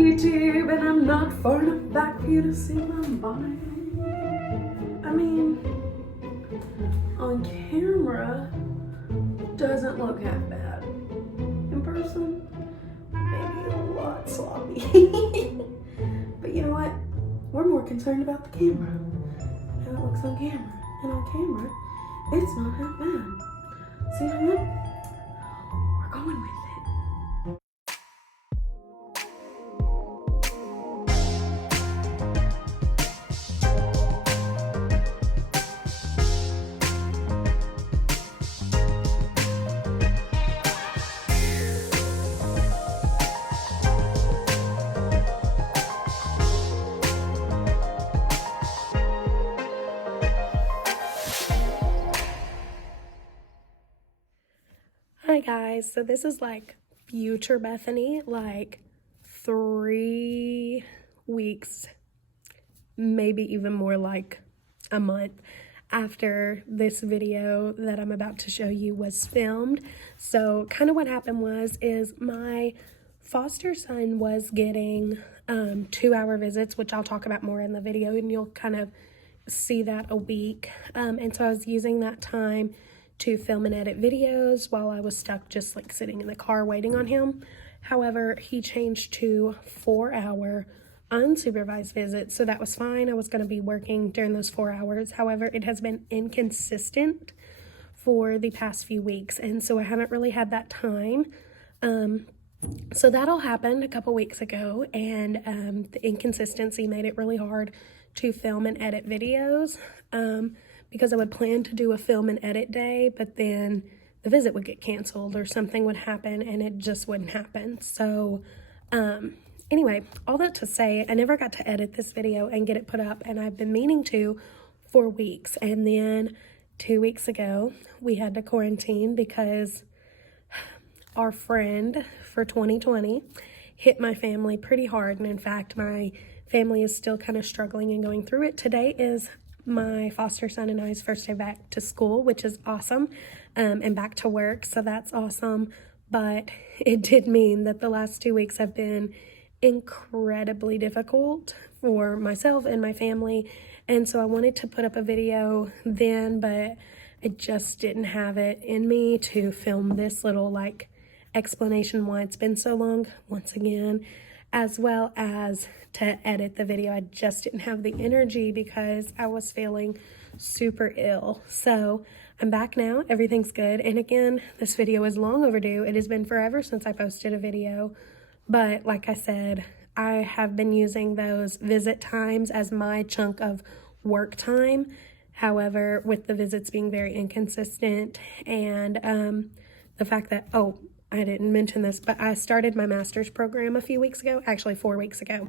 YouTube and I'm not far enough back for you to see my body. I mean, on camera, doesn't look half bad. In person, maybe a lot sloppy. But you know what? We're more concerned about the camera. How it looks on camera. And on camera, it's not half bad. So you know what? We're going with it. Hi guys, so this is like future Bethany, like 3 weeks, maybe even more, like a month after this video that I'm about to show you was filmed. So kind of what happened is my foster son was getting 2-hour visits, which I'll talk about more in the video, and you'll kind of see that a week. And so I was using that time to film and edit videos while I was stuck just like sitting in the car waiting on him. However, he changed to 4-hour unsupervised visits, so that was fine. I was going to be working during those 4 hours. However, it has been inconsistent for the past few weeks, and so I haven't really had that time. So that all happened a couple weeks ago, and the inconsistency made it really hard to film and edit videos. Because I would plan to do a film and edit day, but then the visit would get canceled or something would happen and it just wouldn't happen. So anyway, all that to say, I never got to edit this video and get it put up, and I've been meaning to for weeks. And then 2 weeks ago, we had to quarantine because our friend for 2020 hit my family pretty hard. And in fact, my family is still kind of struggling and going through it. Today is my foster son and I's first day back to school, which is awesome, and back to work, so that's awesome. But it did mean that the last 2 weeks have been incredibly difficult for myself and my family, and so I wanted to put up a video then, but I just didn't have it in me to film this little like explanation why it's been so long once again, as well as to edit the video. I just didn't have the energy because I was feeling super ill. So I'm back now, everything's good. And again, this video is long overdue. It has been forever since I posted a video, but like I said, I have been using those visit times as my chunk of work time. However, with the visits being very inconsistent, and the fact that, oh, I didn't mention this, but I started my master's program a few weeks ago, actually 4 weeks ago.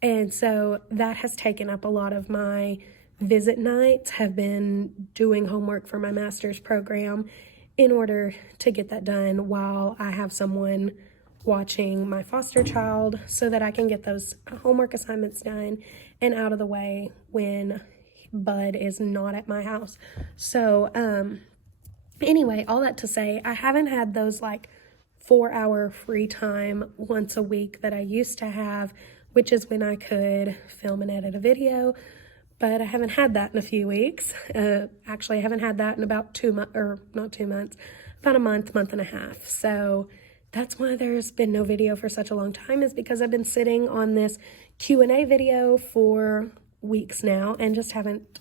And so that has taken up a lot of my visit nights, have been doing homework for my master's program in order to get that done while I have someone watching my foster child so that I can get those homework assignments done and out of the way when Bud is not at my house. So anyway, all that to say, I haven't had those like 4-hour free time once a week that I used to have, which is when I could film and edit a video, but I haven't had that in a few weeks. Actually, I haven't had that in about 2 months, or not 2 months, about a month and a half. So that's why there's been no video for such a long time, is because I've been sitting on this Q&A video for weeks now and just haven't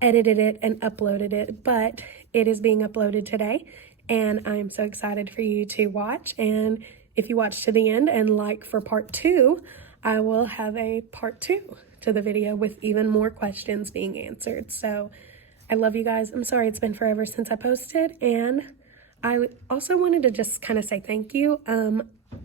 edited it and uploaded it, but it is being uploaded today. And I'm so excited for you to watch. And if you watch to the end and like for part 2, I will have a part 2 to the video with even more questions being answered. So I love you guys. I'm sorry it's been forever since I posted. And I also wanted to just kind of say thank you.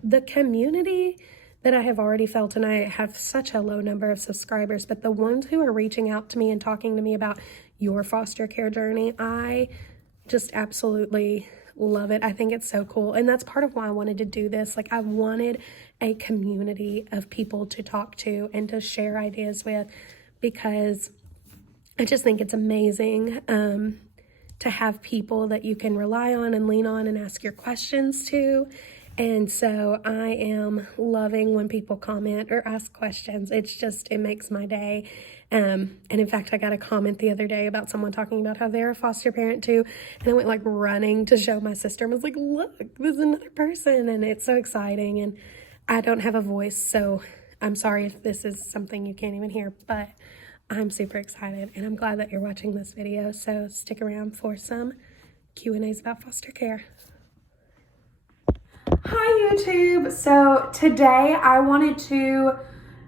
The community that I have already felt, and I have such a low number of subscribers, but the ones who are reaching out to me and talking to me about your foster care journey, I just absolutely love it. I think it's so cool. And that's part of why I wanted to do this. Like, I wanted a community of people to talk to and to share ideas with, because I just think it's amazing to have people that you can rely on and lean on and ask your questions to. And so I am loving when people comment or ask questions. It makes my day. And in fact, I got a comment the other day about someone talking about how they're a foster parent too. And I went like running to show my sister and was like, look, there's another person. And it's so exciting. And I don't have a voice, so I'm sorry if this is something you can't even hear, but I'm super excited and I'm glad that you're watching this video. So stick around for some Q&As about foster care. Hi YouTube! So today I wanted to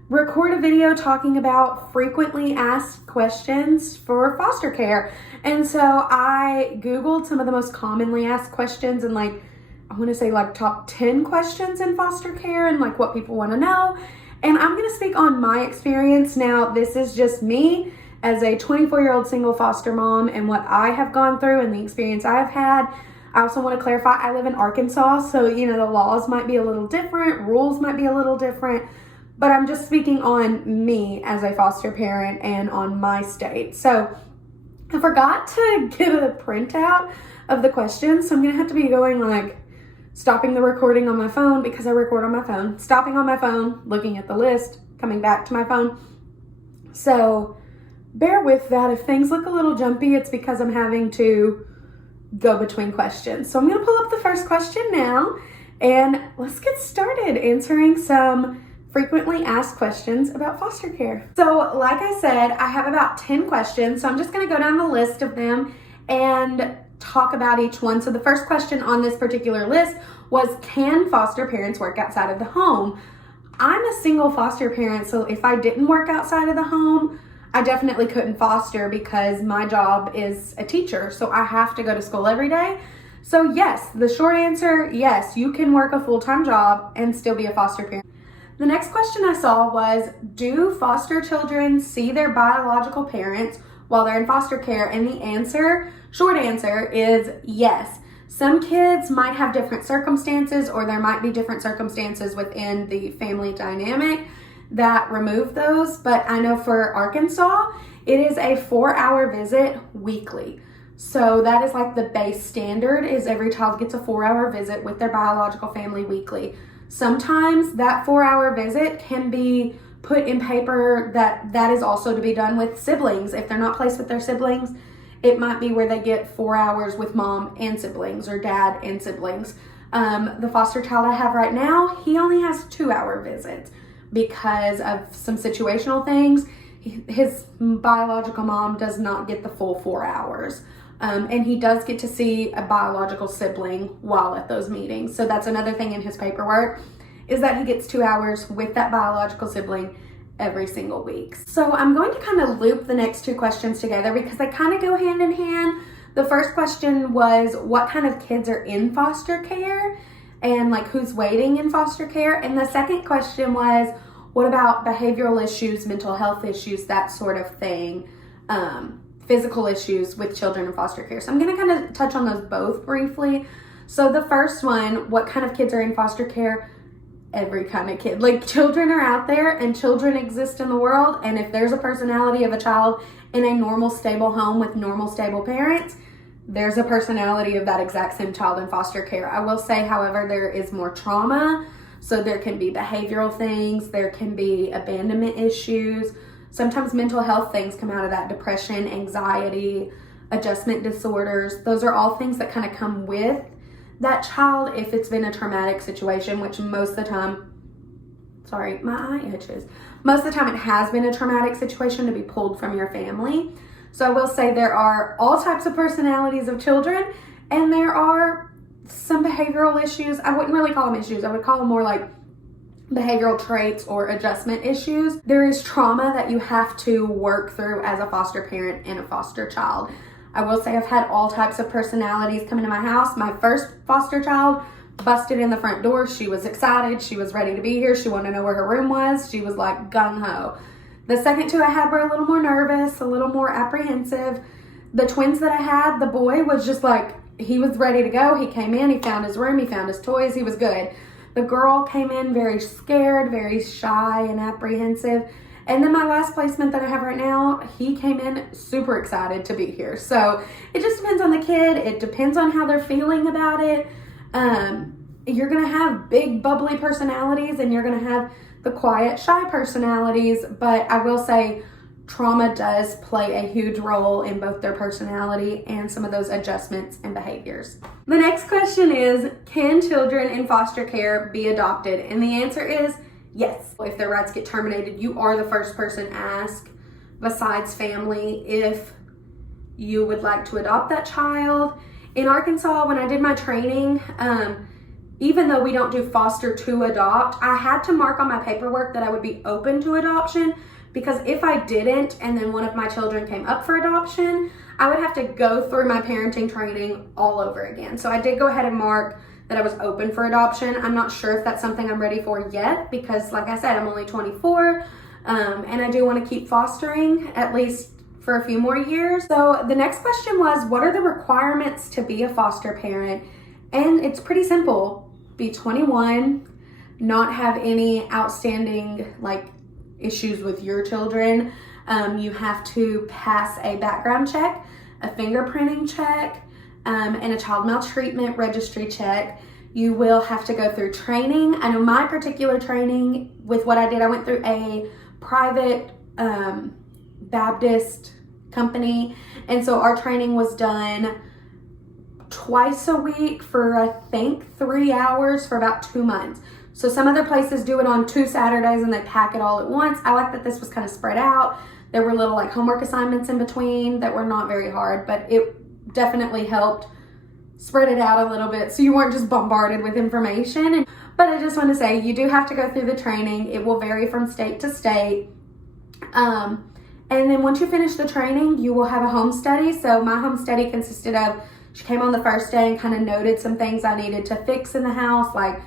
record a video talking about frequently asked questions for foster care. And so I Googled some of the most commonly asked questions and I want to say top 10 questions in foster care and what people want to know. And I'm going to speak on my experience. Now, this is just me as a 24-year-old single foster mom and what I have gone through and the experience I've had. I also want to clarify, I live in Arkansas, so the laws might be a little different, rules might be a little different, but I'm just speaking on me as a foster parent and on my state. So I forgot to get a printout of the questions, so I'm going to have to be going stopping the recording on my phone because I record on my phone, stopping on my phone, looking at the list, coming back to my phone. So bear with that. If things look a little jumpy, it's because I'm having to go between questions. So I'm going to pull up the first question now and let's get started answering some frequently asked questions about foster care. So like I said, I have about 10 questions. So I'm just going to go down the list of them and talk about each one. So the first question on this particular list was, can foster parents work outside of the home? I'm a single foster parent, so if I didn't work outside of the home, I definitely couldn't foster because my job is a teacher, so I have to go to school every day. So yes, the short answer, yes, you can work a full-time job and still be a foster parent. The next question I saw was, do foster children see their biological parents while they're in foster care? And the answer, short answer, is yes. Some kids might have different circumstances, or there might be different circumstances within the family dynamic that remove those, but I know for Arkansas, it is a 4-hour visit weekly. So that is the base standard, is every child gets a 4-hour visit with their biological family weekly. Sometimes that 4-hour visit can be put in paper that is also to be done with siblings. If they're not placed with their siblings, it might be where they get 4 hours with mom and siblings or dad and siblings. The foster child I have right now, he only has 2-hour visits because of some situational things. His biological mom does not get the full 4 hours. And he does get to see a biological sibling while at those meetings. So that's another thing in his paperwork, is that he gets 2 hours with that biological sibling every single week. So I'm going to kind of loop the next two questions together because they kind of go hand in hand. The first question was, what kind of kids are in foster care and who's waiting in foster care? And the second question was, what about behavioral issues, mental health issues, that sort of thing, physical issues with children in foster care? So I'm going to kind of touch on those both briefly. So the first one, what kind of kids are in foster care? Every kind of kid. Children are out there and children exist in the world, and if there's a personality of a child in a normal, stable home with normal, stable parents, there's a personality of that exact same child in foster care. I will say, however, there is more trauma, so there can be behavioral things, there can be abandonment issues, sometimes mental health things come out of that, depression, anxiety, adjustment disorders. Those are all things that kind of come with that child if it's been a traumatic situation, which most of the time, sorry, my eye itches. Most of the time it has been a traumatic situation to be pulled from your family. So I will say there are all types of personalities of children, and there are some behavioral issues. I wouldn't really call them issues. I would call them more behavioral traits or adjustment issues. There is trauma that you have to work through as a foster parent and a foster child. I will say I've had all types of personalities come into my house. My first foster child busted in the front door. She was excited. She was ready to be here. She wanted to know where her room was. She was gung-ho. The second two I had were a little more nervous, a little more apprehensive. The twins that I had, the boy was just he was ready to go. He came in, he found his room, he found his toys, he was good. The girl came in very scared, very shy and apprehensive. And then my last placement that I have right now, he came in super excited to be here. So it just depends on the kid. It depends on how they're feeling about it. you're going to have big, bubbly personalities and you're going to have the quiet, shy personalities. But I will say trauma does play a huge role in both their personality and some of those adjustments and behaviors. The next question is, can children in foster care be adopted? And the answer is yes. If their rights get terminated, you are the first person asked, besides family, if you would like to adopt that child. In Arkansas, when I did my training, even though we don't do foster to adopt, I had to mark on my paperwork that I would be open to adoption, because if I didn't and then one of my children came up for adoption, I would have to go through my parenting training all over again. So I did go ahead and mark that I was open for adoption. I'm not sure if that's something I'm ready for yet, because like I said, I'm only 24, and I do want to keep fostering at least for a few more years. So the next question was, what are the requirements to be a foster parent? And it's pretty simple. Be 21, not have any outstanding issues with your children. You have to pass a background check, a fingerprinting check, and a child maltreatment registry check. You will have to go through training. I know my particular training with what I did, I went through a private Baptist company, and so our training was done twice a week for I think 3 hours for about 2 months. So some other places do it on 2 Saturdays and they pack it all at once. I like that this was kind of spread out. There were little homework assignments in between that were not very hard, but it definitely helped spread it out a little bit so you weren't just bombarded with information. But I just want to say, you do have to go through the training. It will vary from state to state. And then once you finish the training, you will have a home study. So my home study consisted of, she came on the first day and kind of noted some things I needed to fix in the house, like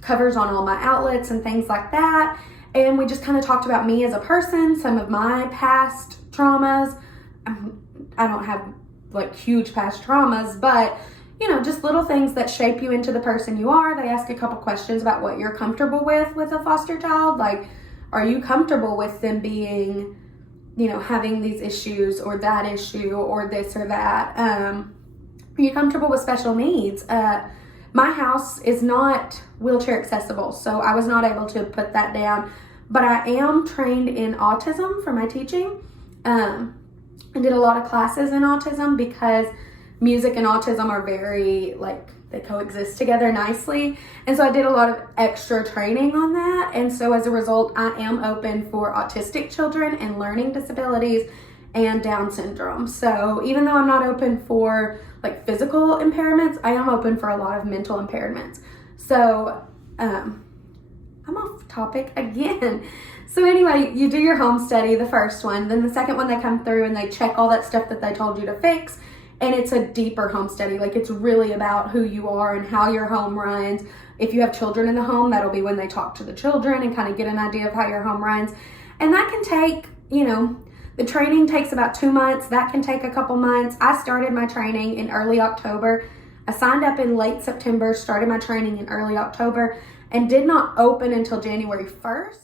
covers on all my outlets and things like that. And we just kind of talked about me as a person, some of my past traumas. I don't have huge past traumas, but just little things that shape you into the person you are. They ask a couple questions about what you're comfortable with a foster child. Like, are you comfortable with them being, having these issues or that issue or this or that? Are you comfortable with special needs? My house is not wheelchair accessible, so I was not able to put that down, but I am trained in autism for my teaching. I did a lot of classes in autism because music and autism are very, they coexist together nicely. And so I did a lot of extra training on that. And so as a result, I am open for autistic children and learning disabilities and Down syndrome. So even though I'm not open for physical impairments, I am open for a lot of mental impairments. So I'm off topic again. So anyway, you do your home study, the first one. Then the second one, they come through and they check all that stuff that they told you to fix. And it's a deeper home study. It's really about who you are and how your home runs. If you have children in the home, that'll be when they talk to the children and kind of get an idea of how your home runs. And that can take, the training takes about 2 months. That can take a couple months. I started my training in early October. I signed up in late September, started my training in early October, and did not open until January 1st.